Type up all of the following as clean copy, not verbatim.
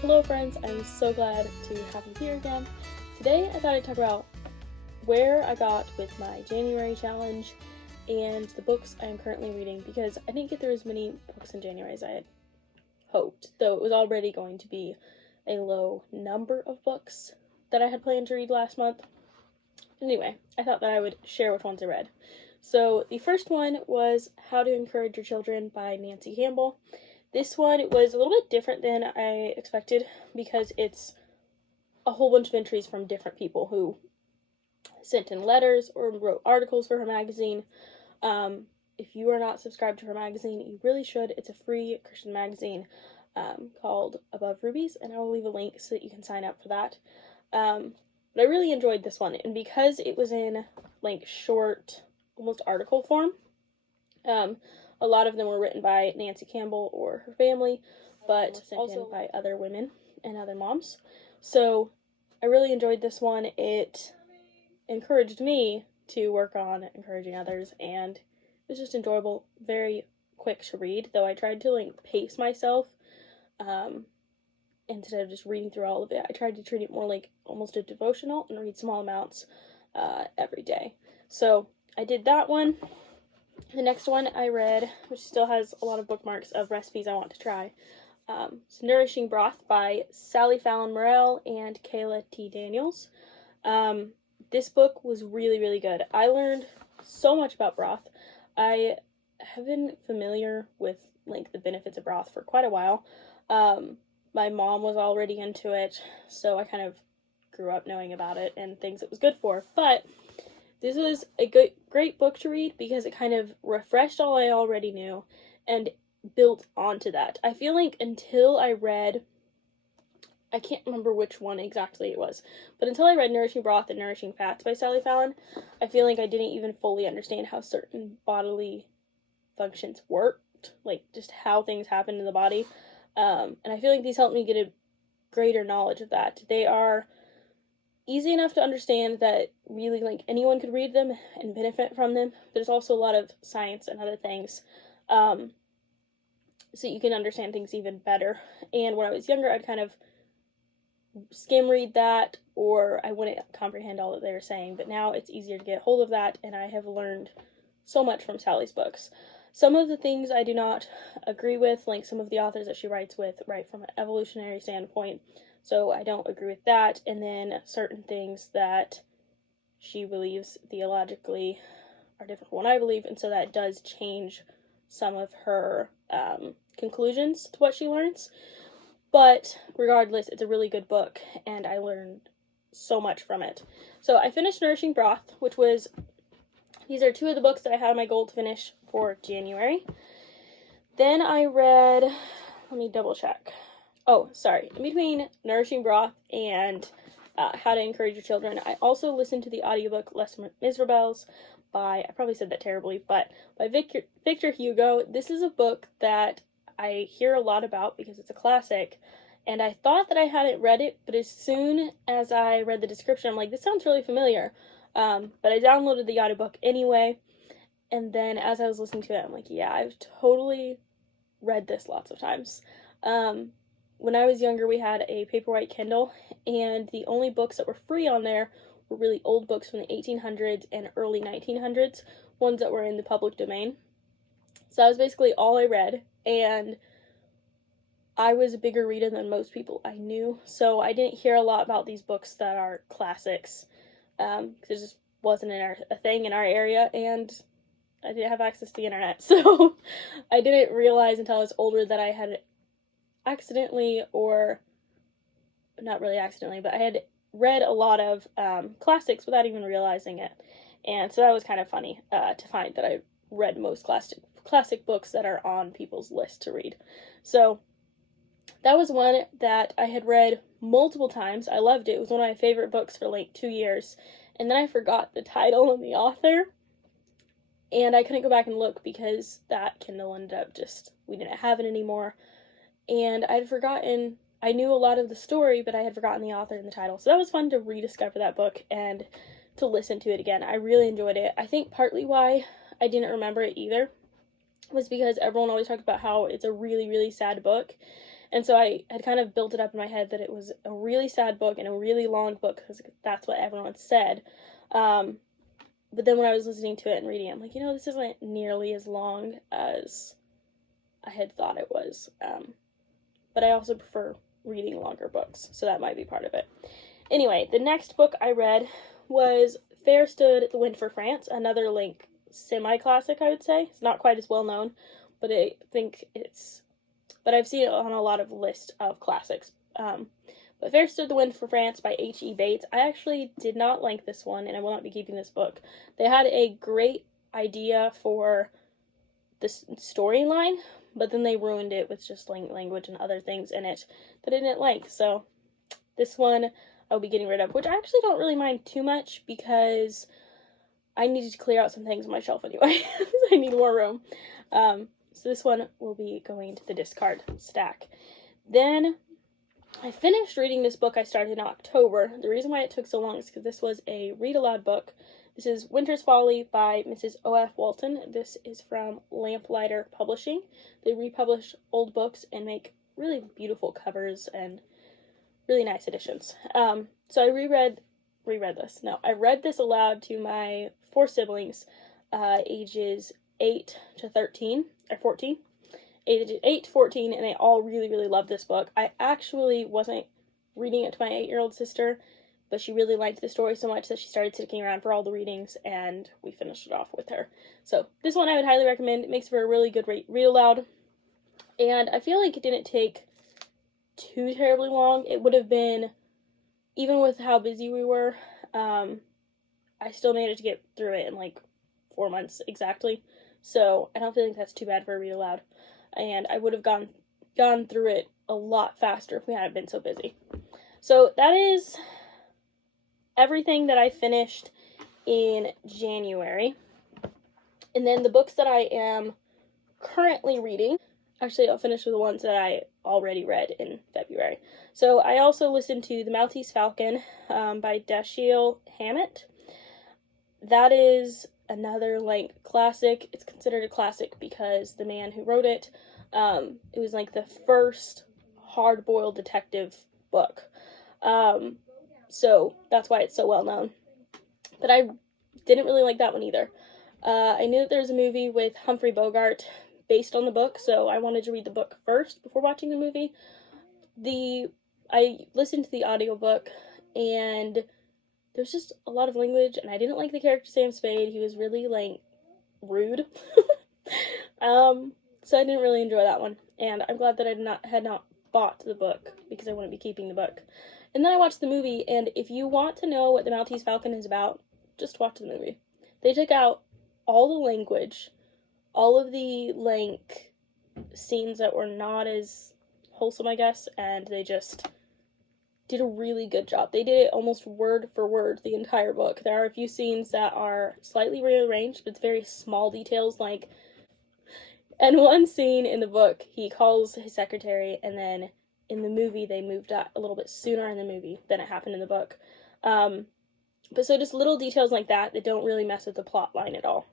Hello friends, I'm so glad to have you here again. Today I thought I'd talk about where I got with my January challenge and the books I am currently reading, because I didn't get through as many books in January as I had hoped, though it was already going to be a low number of books that I had planned to read last month. Anyway, I thought that I would share which ones I read. So the first one was How to Encourage Your Children by Nancy Campbell. This one was a little bit different than I expected because it's a whole bunch of entries from different people who sent in letters or wrote articles for her magazine. If you are not subscribed to her magazine, you really should. It's a free Christian magazine called Above Rubies, and I will leave a link so that you can sign up for that. But I really enjoyed this one, and because it was in like short, almost article form, a lot of them were written by Nancy Campbell or her family, but also by other women and other moms. So I really enjoyed this one. It encouraged me to work on encouraging others, and it was just enjoyable, very quick to read, though I tried to like pace myself instead of just reading through all of it. I tried to treat it more like almost a devotional and read small amounts every day. So I did that one. The next one I read, which still has a lot of bookmarks of recipes I want to try, it's Nourishing Broth by Sally Fallon Morell and Kayla T. Daniels. This book was really, really good. I learned so much about broth. I have been familiar with like the benefits of broth for quite a while. My mom was already into it, so I kind of grew up knowing about it and things it was good for. But this was a great book to read because it kind of refreshed all I already knew and built onto that. I feel like until I read, I can't remember which one exactly it was, but until I read Nourishing Broth and Nourishing Fats by Sally Fallon, I feel like I didn't even fully understand how certain bodily functions worked, like just how things happen in the body. And I feel like these helped me get a greater knowledge of that. They are easy enough to understand that really like anyone could read them and benefit from them. There's also a lot of science and other things, so you can understand things even better. And when I was younger, I'd kind of skim read that, or I wouldn't comprehend all that they were saying, but now it's easier to get hold of that, and I have learned so much from Sally's books. Some of the things I do not agree with, like some of the authors that she writes with write from an evolutionary standpoint, so I don't agree with that, and then certain things that she believes theologically are different from what I believe, and so that does change some of her conclusions to what she learns. But regardless, it's a really good book, and I learned so much from it. So I finished Nourishing Broth, which was, these are two of the books that I had on my goal to finish for January. Then I read, let me double check. In between Nourishing Broth and How to Encourage Your Children, I also listened to the audiobook Les Miserables by, I probably said that terribly, but by Victor Hugo. This is a book that I hear a lot about because it's a classic, and I thought that I hadn't read it, but as soon as I read the description, I'm like, this sounds really familiar. But I downloaded the audiobook anyway, and then as I was listening to it, I'm like, yeah, I've totally read this lots of times. When I was younger, we had a Paperwhite Kindle, and the only books that were free on there were really old books from the 1800s and early 1900s, ones that were in the public domain. So that was basically all I read, and I was a bigger reader than most people I knew, so I didn't hear a lot about these books that are classics, because it just wasn't a thing in our area, and I didn't have access to the internet, so I didn't realize until I was older that I had accidentally, or not really accidentally, but I had read a lot of classics without even realizing it, and so that was kind of funny to find that I read most classic books that are on people's list to read. So that was one that I had read multiple times. I loved it. It was one of my favorite books for like 2 years, and then I forgot the title and the author, and I couldn't go back and look because that Kindle ended up we didn't have it anymore, and I'd forgotten, I knew a lot of the story, but I had forgotten the author and the title. So that was fun to rediscover that book and to listen to it again. I really enjoyed it. I think partly why I didn't remember it either was because everyone always talked about how it's a really, really sad book, And so I had kind of built it up in my head that it was a really sad book and a really long book, because that's what everyone said. But then when I was listening to it and reading it, I'm like, this isn't nearly as long as I had thought it was. But I also prefer reading longer books, so that might be part of it. Anyway, the next book I read was Fair Stood the Wind for France, another, like, semi-classic, I would say. It's not quite as well known, but I think but I've seen it on a lot of lists of classics. But Fair Stood the Wind for France by H.E. Bates. I actually did not like this one, and I will not be keeping this book. They had a great idea for the storyline, but then they ruined it with just language and other things in it that I didn't like. So this one I'll be getting rid of, which I actually don't really mind too much, because I needed to clear out some things on my shelf anyway. I need more room. So this one will be going into the discard stack. Then I finished reading this book I started in October. The reason why it took so long is because this was a read-aloud book. This is Winter's Folly by Mrs. O.F. Walton. This is from Lamplighter Publishing. They republish old books and make really beautiful covers and really nice editions. So I I read this aloud to my 4 siblings, ages 8 to 13, or 14. Ages 8 to 14, and they all really, really loved this book. I actually wasn't reading it to my 8-year-old sister, but she really liked the story so much that she started sticking around for all the readings, and we finished it off with her. So this one I would highly recommend. It makes for a really good read aloud, and I feel like it didn't take too terribly long. It would have been, even with how busy we were, I still managed to get through it in like 4 months exactly. So I don't feel like that's too bad for a read aloud. And I would have gone through it a lot faster if we hadn't been so busy. So that is everything that I finished in January. And then the books that I am currently reading, actually I'll finish with the ones that I already read in February. So I also listened to The Maltese Falcon by Dashiell Hammett. That is another, like, classic. It's considered a classic because the man who wrote it, it was like the first hard-boiled detective book. So that's why it's so well known. But I didn't really like that one either. I knew that there was a movie with Humphrey Bogart based on the book, so I wanted to read the book first before watching the movie. I listened to the audiobook, and there's just a lot of language, and I didn't like the character Sam Spade. He was really, like, rude. So I didn't really enjoy that one, and I'm glad that I had not bought the book, because I wouldn't be keeping the book. And then I watched the movie, and if you want to know what The Maltese Falcon is about, just watch the movie. They took out all the language, all of the, like, scenes that were not as wholesome, I guess, and they just did a really good job. They did it almost word for word the entire book. There are a few scenes that are slightly rearranged, but it's very small details, like, and one scene in the book, he calls his secretary, and then in the movie, they moved that a little bit sooner in the movie than it happened in the book. But so just little details like that don't really mess with the plot line at all.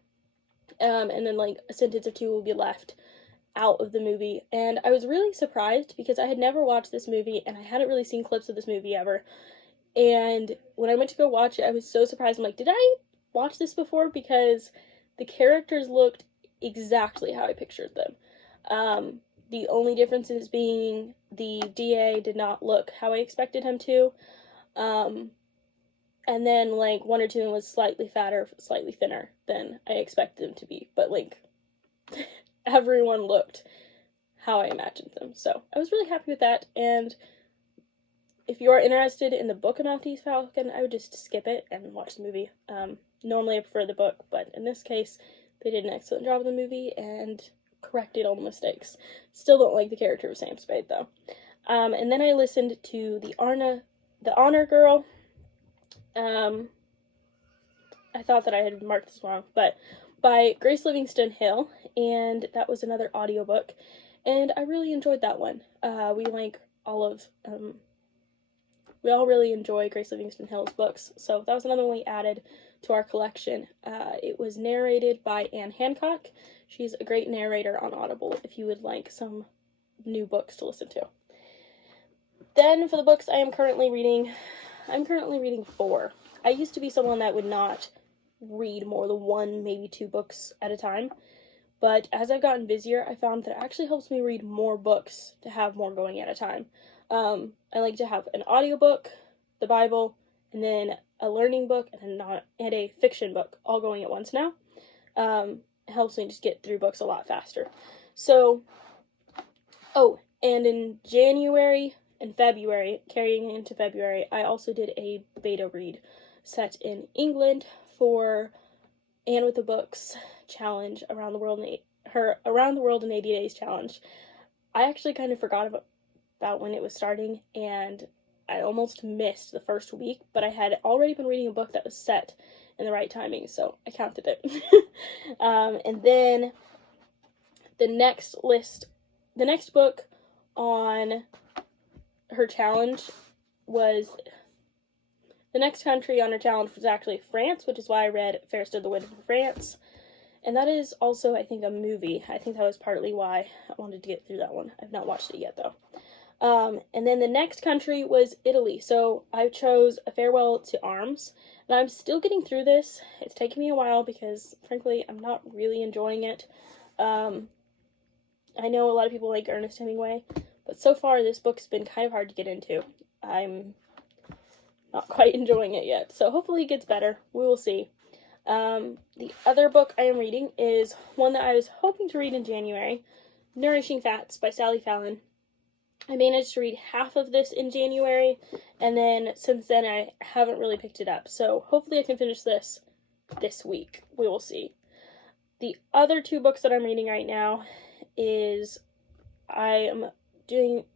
And then, like, a sentence or two will be left out of the movie, and I was really surprised because I had never watched this movie, and I hadn't really seen clips of this movie ever, and when I went to go watch it, I was so surprised. I'm like, did I watch this before? Because the characters looked exactly how I pictured them. The only differences being the DA did not look how I expected him to, and then, like, one or two of them was slightly fatter, slightly thinner than I expected them to be, but, like, everyone looked how I imagined them. So I was really happy with that, and if you are interested in the book of Maltese Falcon, I would just skip it and watch the movie. Normally I prefer the book, but in this case, they did an excellent job of the movie and corrected all the mistakes. Still don't like the character of Sam Spade, though. And then I listened to The Honor Girl. I thought that I had marked this wrong, but by Grace Livingston Hill, and that was another audiobook, and I really enjoyed that one. We all really enjoy Grace Livingston Hill's books, so that was another one we added to our collection. It was narrated by Anne Hancock. She's a great narrator on Audible if you would like some new books to listen to. Then for the books I am currently reading, I'm currently reading 4. I used to be someone that would not read more than 1, maybe 2 books at a time. But as I've gotten busier, I found that it actually helps me read more books to have more going at a time. I like to have an audiobook, the Bible, and then a learning book, and a fiction book all going at once now. It helps me just get through books a lot faster. So, and in January and February, carrying into February, I also did a beta read set in England for Anne with the Books challenge around the world in 80 days challenge. I actually kind of forgot about when it was starting, and I almost missed the first week, but I had already been reading a book that was set in the right timing, so I counted it. And then the next book on her challenge was, the next country on her challenge was actually France, which is why I read Fairest of the Wind in France. And that is also, I think, a movie. I think that was partly why I wanted to get through that one. I've not watched it yet, though. And then the next country was Italy. So I chose A Farewell to Arms. And I'm still getting through this. It's taken me a while because, frankly, I'm not really enjoying it. I know a lot of people like Ernest Hemingway, but so far this book's been kind of hard to get into. I'm not quite enjoying it yet, so hopefully it gets better. We will see. The other book I am reading is one that I was hoping to read in January, Nourishing Fats by Sally Fallon. I managed to read half of this in January, and then since then I haven't really picked it up, so hopefully I can finish this week. We will see. The other 2 books that I'm reading right now is, I am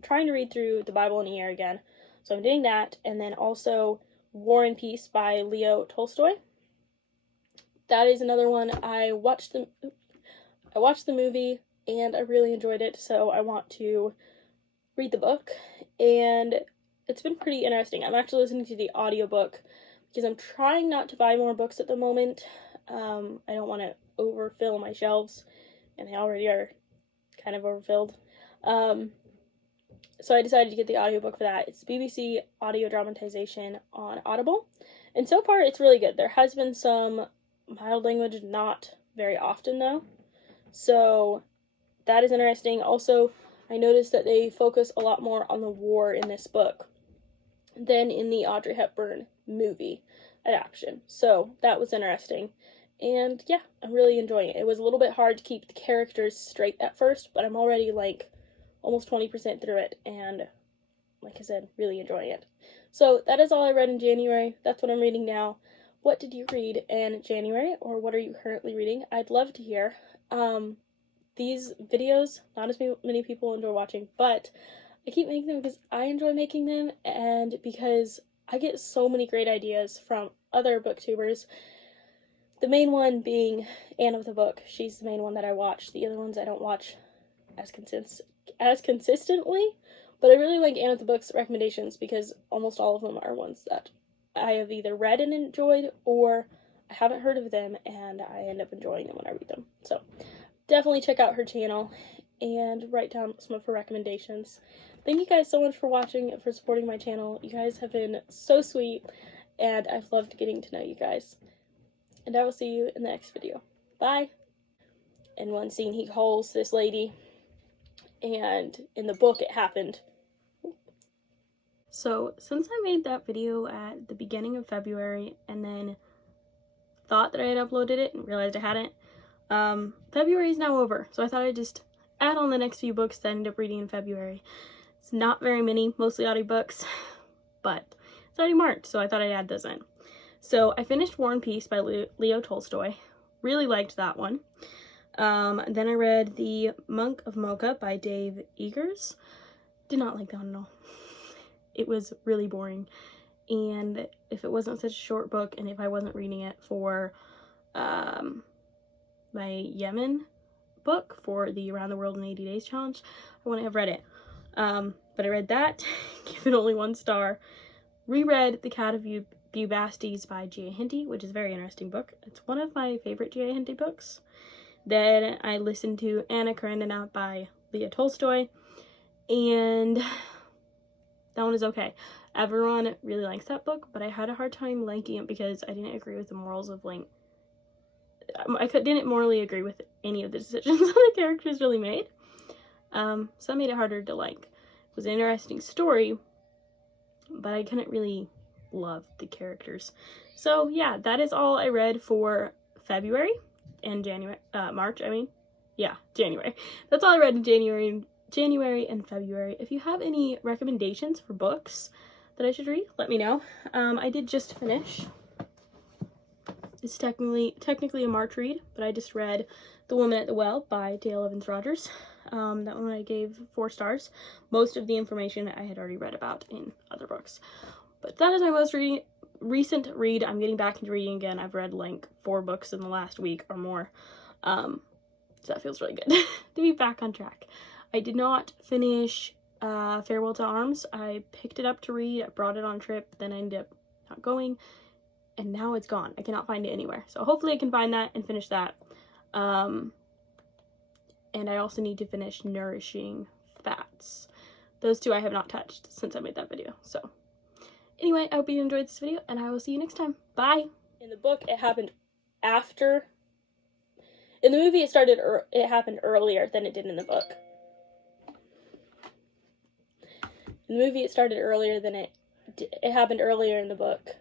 trying to read through the Bible in a year again. So I'm doing that, and then also War and Peace by Leo Tolstoy. That is another one. I watched the movie and I really enjoyed it, so I want to read the book, and it's been pretty interesting. I'm actually listening to the audiobook because I'm trying not to buy more books at the moment. I don't want to overfill my shelves, and they already are kind of overfilled. So I decided to get the audiobook for that. It's BBC audio dramatization on Audible, and so far it's really good. There has been some mild language, not very often though, so that is interesting. Also, I noticed that they focus a lot more on the war in this book than in the Audrey Hepburn movie adaptation, so that was interesting. And yeah, I'm really enjoying it. It was a little bit hard to keep the characters straight at first, but I'm already like almost 20% through it, and like I said, really enjoying it. So that is all I read in January. That's what I'm reading now. What did you read in January, or what are you currently reading? I'd love to hear. These videos, not as many people enjoy watching, but I keep making them because I enjoy making them, and because I get so many great ideas from other booktubers. The main one being Anne of the Book. She's the main one that I watch. The other ones I don't watch as consistently, but I really like Anne of the Book's recommendations because almost all of them are ones that I have either read and enjoyed, or I haven't heard of them and I end up enjoying them when I read them. So definitely check out her channel and write down some of her recommendations. Thank you guys so much for watching and for supporting my channel. You guys have been so sweet, and I've loved getting to know you guys. And I will see you in the next video. Bye! In one scene, he calls this lady, and in the book, it happened. So, since I made that video at the beginning of February, and then thought that I had uploaded it and realized I hadn't, February is now over. So I thought I'd just add on the next few books that I ended up reading in February. It's not very many, mostly audiobooks, but it's already March, so I thought I'd add those in. So I finished War and Peace by Leo Tolstoy. Really liked that one. Then I read The Monk of Mocha by Dave Eggers. Did not like that one at all. It was really boring. And if it wasn't such a short book, and if I wasn't reading it for my Yemen book for the Around the World in 80 Days challenge, I wouldn't have read it. But I read that, gave it only 1 star. Reread The Cat of Bubastes by G.A. Henty, which is a very interesting book. It's one of my favorite G.A. Henty books. Then I listened to Anna Karenina by Leo Tolstoy, and That one is okay. Everyone really likes that book, but I had a hard time liking it because I didn't agree with the morals of, like, didn't morally agree with any of the decisions that the characters really made. So that made it harder to like. It was an interesting story, but I couldn't really love the characters. So yeah, that is all I read for February and March, I mean. Yeah, January. That's all I read in January and February. If you have any recommendations for books that I should read, let me know. I did just finish. It's technically a March read, but I just read The Woman at the Well by Dale Evans Rogers. That one I gave 4 stars. Most of the information I had already read about in other books. But that is my most recent read. I'm getting back into reading again. I've read like 4 books in the last week or more. So that feels really good to be back on track. I did not finish Farewell to Arms. I picked it up to read. I brought it on a trip, then I ended up not going. And now it's gone. I cannot find it anywhere. So hopefully I can find that and finish that. And I also need to finish Nourishing Fats. Those 2 I have not touched since I made that video. So anyway, I hope you enjoyed this video, and I will see you next time. Bye! In the book, it happened after. In the movie, it happened earlier than it did in the book. In the movie, it started earlier than it happened earlier in the book.